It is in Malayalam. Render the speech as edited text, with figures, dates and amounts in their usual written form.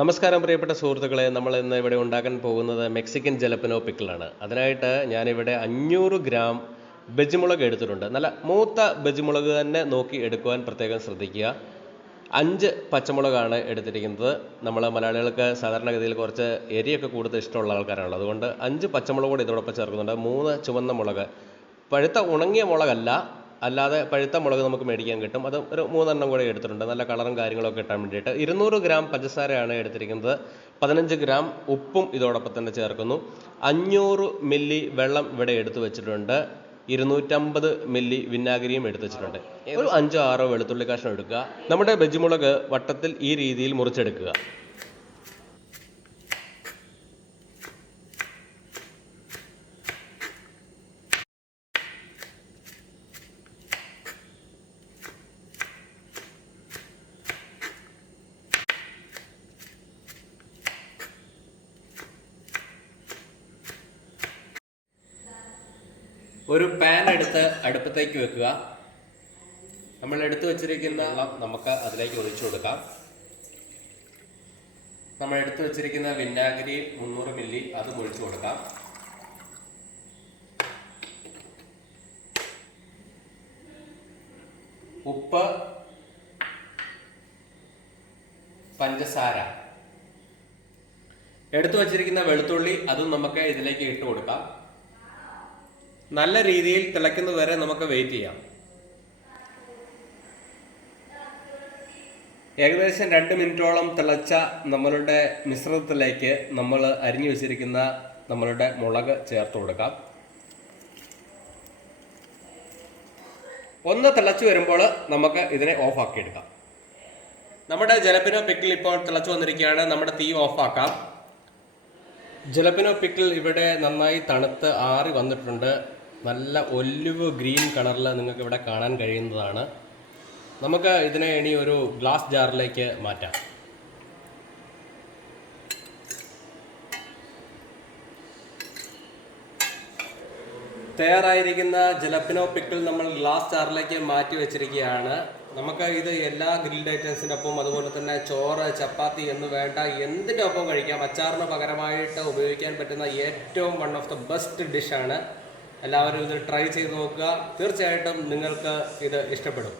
നമസ്കാരം പ്രിയപ്പെട്ട സുഹൃത്തുക്കളെ, നമ്മൾ ഇന്ന് ഇവിടെ ഉണ്ടാക്കാൻ പോകുന്നത് മെക്സിക്കൻ ജലപ്പനോ പിക്കിളാണ്. അതിനായിട്ട് ഞാനിവിടെ 500 ഗ്രാം ബജിമുളക് എടുത്തിട്ടുണ്ട്. നല്ല മൂത്ത ബജിമുളക് തന്നെ നോക്കി എടുക്കുവാൻ പ്രത്യേകം ശ്രദ്ധിക്കുക. 5 പച്ചമുളകാണ് എടുത്തിരിക്കുന്നത്. നമ്മൾ മലയാളികൾക്ക് സാധാരണഗതിയിൽ കുറച്ച് എരിയൊക്കെ കൂടുതൽ ഇഷ്ടമുള്ള ആൾക്കാരാണല്ലോ, അതുകൊണ്ട് 5 പച്ചമുളക് കൂടി ഇതോടൊപ്പം ചേർക്കുന്നുണ്ട്. 3 ചുവന്ന മുളക്, പഴുത്ത ഉണങ്ങിയ മുളകല്ല, അല്ലാതെ പഴുത്ത മുളക് നമുക്ക് മേടിക്കാൻ കിട്ടും. അത് ഒരു 3 കൂടെ എടുത്തിട്ടുണ്ട്, നല്ല കളറും കാര്യങ്ങളൊക്കെ കിട്ടാൻ വേണ്ടിയിട്ട്. 200 ഗ്രാം പഞ്ചസാരയാണ് എടുത്തിരിക്കുന്നത്. 15 ഗ്രാം ഉപ്പും ഇതോടൊപ്പം തന്നെ ചേർക്കുന്നു. 500 മില്ലി വെള്ളം ഇവിടെ എടുത്തു വെച്ചിട്ടുണ്ട്. 250 മില്ലി വിനാഗിരിയും എടുത്തു വെച്ചിട്ടുണ്ട്. ഒരു 5-6 വെളുത്തുള്ളി കഷ്ണം എടുക്കുക. നമ്മുടെ ബജിമുളക് വട്ടത്തിൽ ഈ രീതിയിൽ മുറിച്ചെടുക്കുക. ഒരു പാൻ എടുത്ത് അടുപ്പത്തേക്ക് വെക്കുക. നമ്മൾ എടുത്തു വെച്ചിരിക്കുന്ന വെള്ളം നമുക്ക് അതിലേക്ക് ഒഴിച്ചു കൊടുക്കാം. നമ്മൾ എടുത്തു വെച്ചിരിക്കുന്ന വിനാഗിരി 300 മില്ലി അതും ഒഴിച്ചു കൊടുക്കാം. ഉപ്പ്, പഞ്ചസാര, എടുത്തു വച്ചിരിക്കുന്ന വെളുത്തുള്ളി അതും നമുക്ക് ഇതിലേക്ക് ഇട്ട് കൊടുക്കാം. നല്ല രീതിയിൽ തിളയ്ക്കുന്നത് വരെ നമുക്ക് വെയിറ്റ് ചെയ്യാം. ഏകദേശം 2 മിനിറ്റോളം തിളച്ച നമ്മളുടെ മിശ്രിതത്തിലേക്ക് നമ്മൾ അരിഞ്ഞു വെച്ചിരിക്കുന്ന നമ്മളുടെ മുളക് ചേർത്ത് കൊടുക്കാം. ഒന്ന് തിളച്ചു വരുമ്പോൾ നമുക്ക് ഇതിനെ ഓഫാക്കി എടുക്കാം. നമ്മുടെ ജലപ്പിനോ പിക്കിൾ ഇപ്പോൾ തിളച്ചു വന്നിരിക്കുകയാണ്. നമ്മുടെ തീ ഓഫാക്കാം. ജലപ്പിനോ പിക്കിൾ ഇവിടെ നന്നായി തണുത്ത് ആറി വന്നിട്ടുണ്ട്. നല്ല ഒലിവ് ഗ്രീൻ കളറിൽ നിങ്ങൾക്ക് ഇവിടെ കാണാൻ കഴിയുന്നതാണ്. നമുക്ക് ഇതിനെ ഇനി ഒരു ഗ്ലാസ് ജാറിലേക്ക് മാറ്റാം. തയ്യാറായിരിക്കുന്ന ജലപ്പിനോ പിക്കിൾ നമ്മൾ ഗ്ലാസ് ജാറിലേക്ക് മാറ്റി വെച്ചിരിക്കുകയാണ്. നമുക്ക് ഇത് എല്ലാ ഗ്രിൽഡ് ഐറ്റംസിൻ്റെ ഒപ്പം, അതുപോലെ തന്നെ ചോറ്, ചപ്പാത്തി എന്ന് വേണ്ട എന്തിൻ്റെ ഒപ്പം കഴിക്കാം. അച്ചാറിന് പകരമായിട്ട് ഉപയോഗിക്കാൻ പറ്റുന്ന ഏറ്റവും വൺ ഓഫ് ദ ബെസ്റ്റ് ഡിഷാണ്. എല്ലാവരും ഇത് ട്രൈ ചെയ്ത് നോക്കുക. തീർച്ചയായിട്ടും നിങ്ങൾക്ക് ഇത് ഇഷ്ടപ്പെടും.